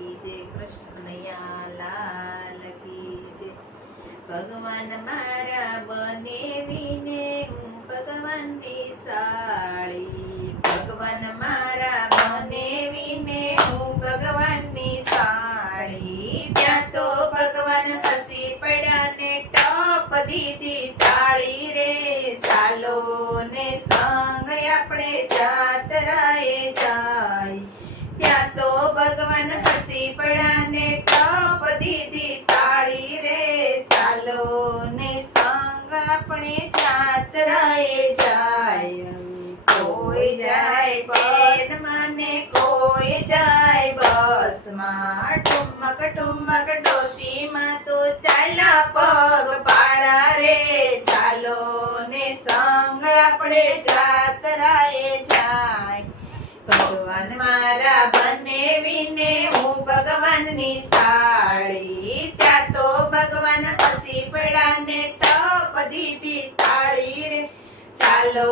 કી જય કૃષ્ણયા લાલ કી જય ભગવાન મારા બને વિને હું ભગવાનની સાળી. ભગવાન મારા બને વિને હું ભગવાનની સાળી. ત્યાં તો ભગવાન હસી પડ્યા ને ટપ દીધી તાળી રે. સાલો ને સંગ આપણે જાતરાએ જા ભગવાન હસી પડ્યા ને ટપ દીધી તાળી રે. ચાલો ને સંગ આપણે જાતરાએ જાય. કોઈ જાય બસમાં ને કોઈ જાય બસમાં. ટુમક ટુમક ડોશીમાં તો ચાલ્યા પગ પાડા રે. ચાલો ને સંગ આપણે જાતરાએ જાય. ભગવાન મારા બને વિને હું ભગવાનની સાળી. ત્યાં તો ભગવાન હસી પડ્યા ને ટપ દીધી તાળી રે. ચાલો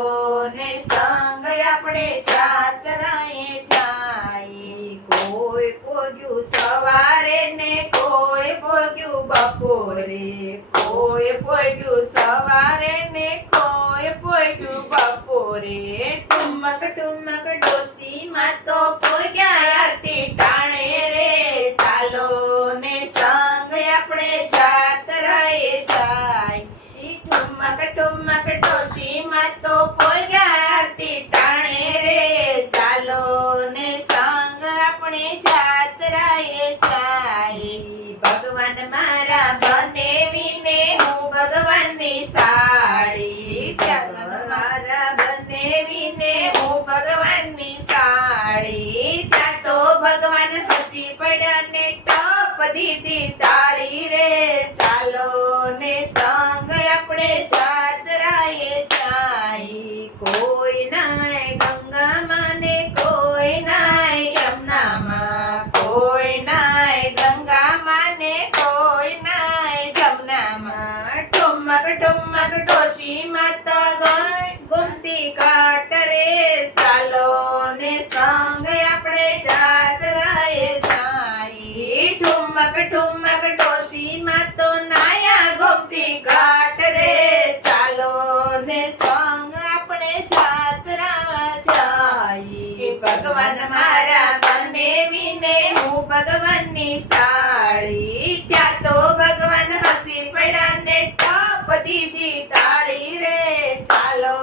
ને સંગ આપણે જાતરાએ જાઈ. કોઈ ભોગ્યું સવારે ને કોઈ ભોગ્યું બપોરે. કોઈ ભોગ્યું સવારે ને કોઈ પોગ્યું બપોરે. ટુમક ટુમક ડોસીમાં તો પોગ્યા ભગવાન હસી પડ્યા ને ટપ દીધી તાળી રે. ચાલો ને સંગ આપણે જાતરાએ જાય કોઈ નાય ગંગામાં ને કોઈ નાય યમુનામાં કોઈ નાય ગંગામાં ને કોઈ નાય જમનામાં. ટુમક ટુમક ડોશીમાં માતા ગણ ડોશીમાં તો નાયા ગોમતી ઘાટ રે. ચાલો ને સંગ આપણે જાત્રા જાય ભગવાન મારા મને વિને હું ભગવાનની સાળી. ત્યાં તો ભગવાન હસી પડ્યા ને ટપ દીધી તાળી રે ચાલો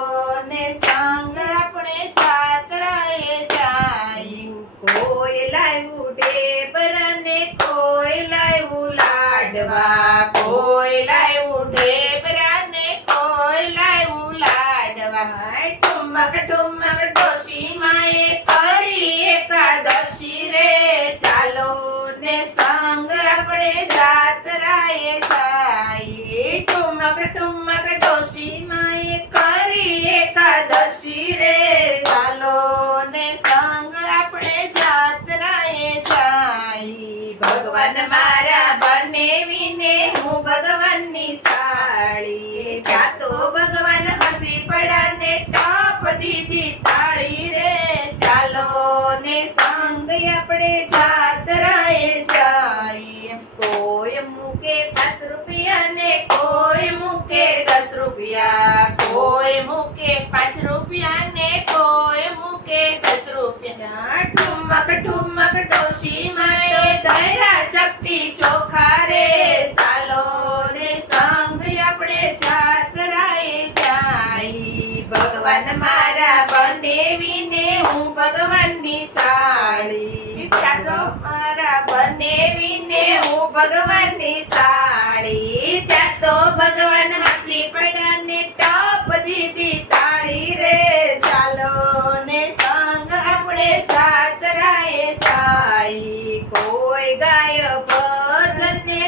ને સંગ આપણે જાતરાએ જાય કોઈ લાવ્યું ઢેબર ને કોઈ લાવ્યું લાડવા કોઈ લાવ્યું ઢેબરા ને કોઈ લાવ્યું લાડવા ટુમક ટુમક ડોશીમાં એ કરી એકાદશી રે ચાલો ને સંગ આપણે જાતરાએ જાય ટુમક ટુમક ડોશી માટે ચપટી ચોખા રે ચાલો રે સંગ આપણે જાતરાએ જાય. ભગવાન મારા બને વિને હું ભગવાનની સાડી ચાલો મારા બને વિને હું ભગવાનની સાડી ત્યાં ભગવાન હસી પડ્યા ને ટપ દીધી તાળી રે ચાલો ને સંગ આપણે જાતરાએ જાય કોઈ ગાય ભજન ને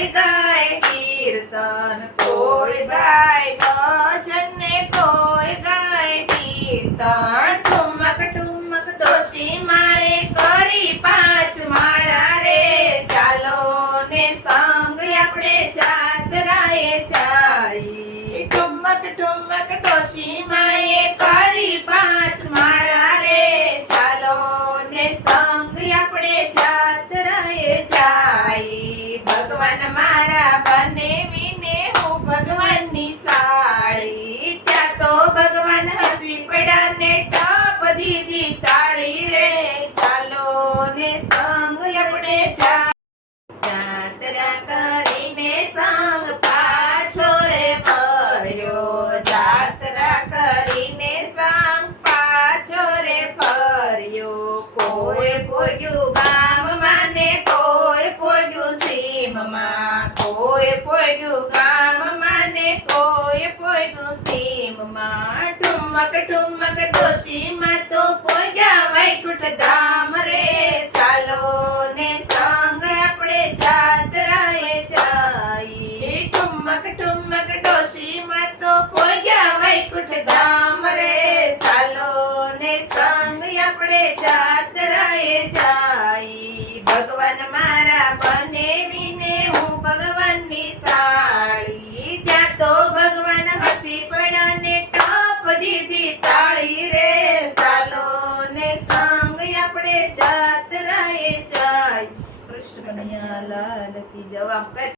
કોઈ ગાય કીર્તન કોઈ ગાય ભજન ને કોઈ ગાય કીર્તન. ઠુમક ઠુમક, ડોશી મારે કરી પાંચ માળા રે. ચાલો ને સંગ આપણે જાતરાએ જાય ઠુમક ઠુમક, ડોશી માએ કરી પાંચ પોગ્યું ગામમાં ને કોઈ પોગ્યું સીમમાં. કોઈ પોગ્યું ગામમાં ને કોઈ પોગ્યું સીમમાં. ઠુમક ઠુમક ડોશીમાં તો પોગ્યા વૈકુંઠ ધામ રે. ચાલો ને સંગ આપણે જાત્રાએ જાઈ ઠુમક ઠુમક ડોશીમાં તો પોગ્યા વૈકુંઠ ધામ રે. ચાલો ને સંગ આપણે જાત્રાએ આપણે જાત્રાએ જાય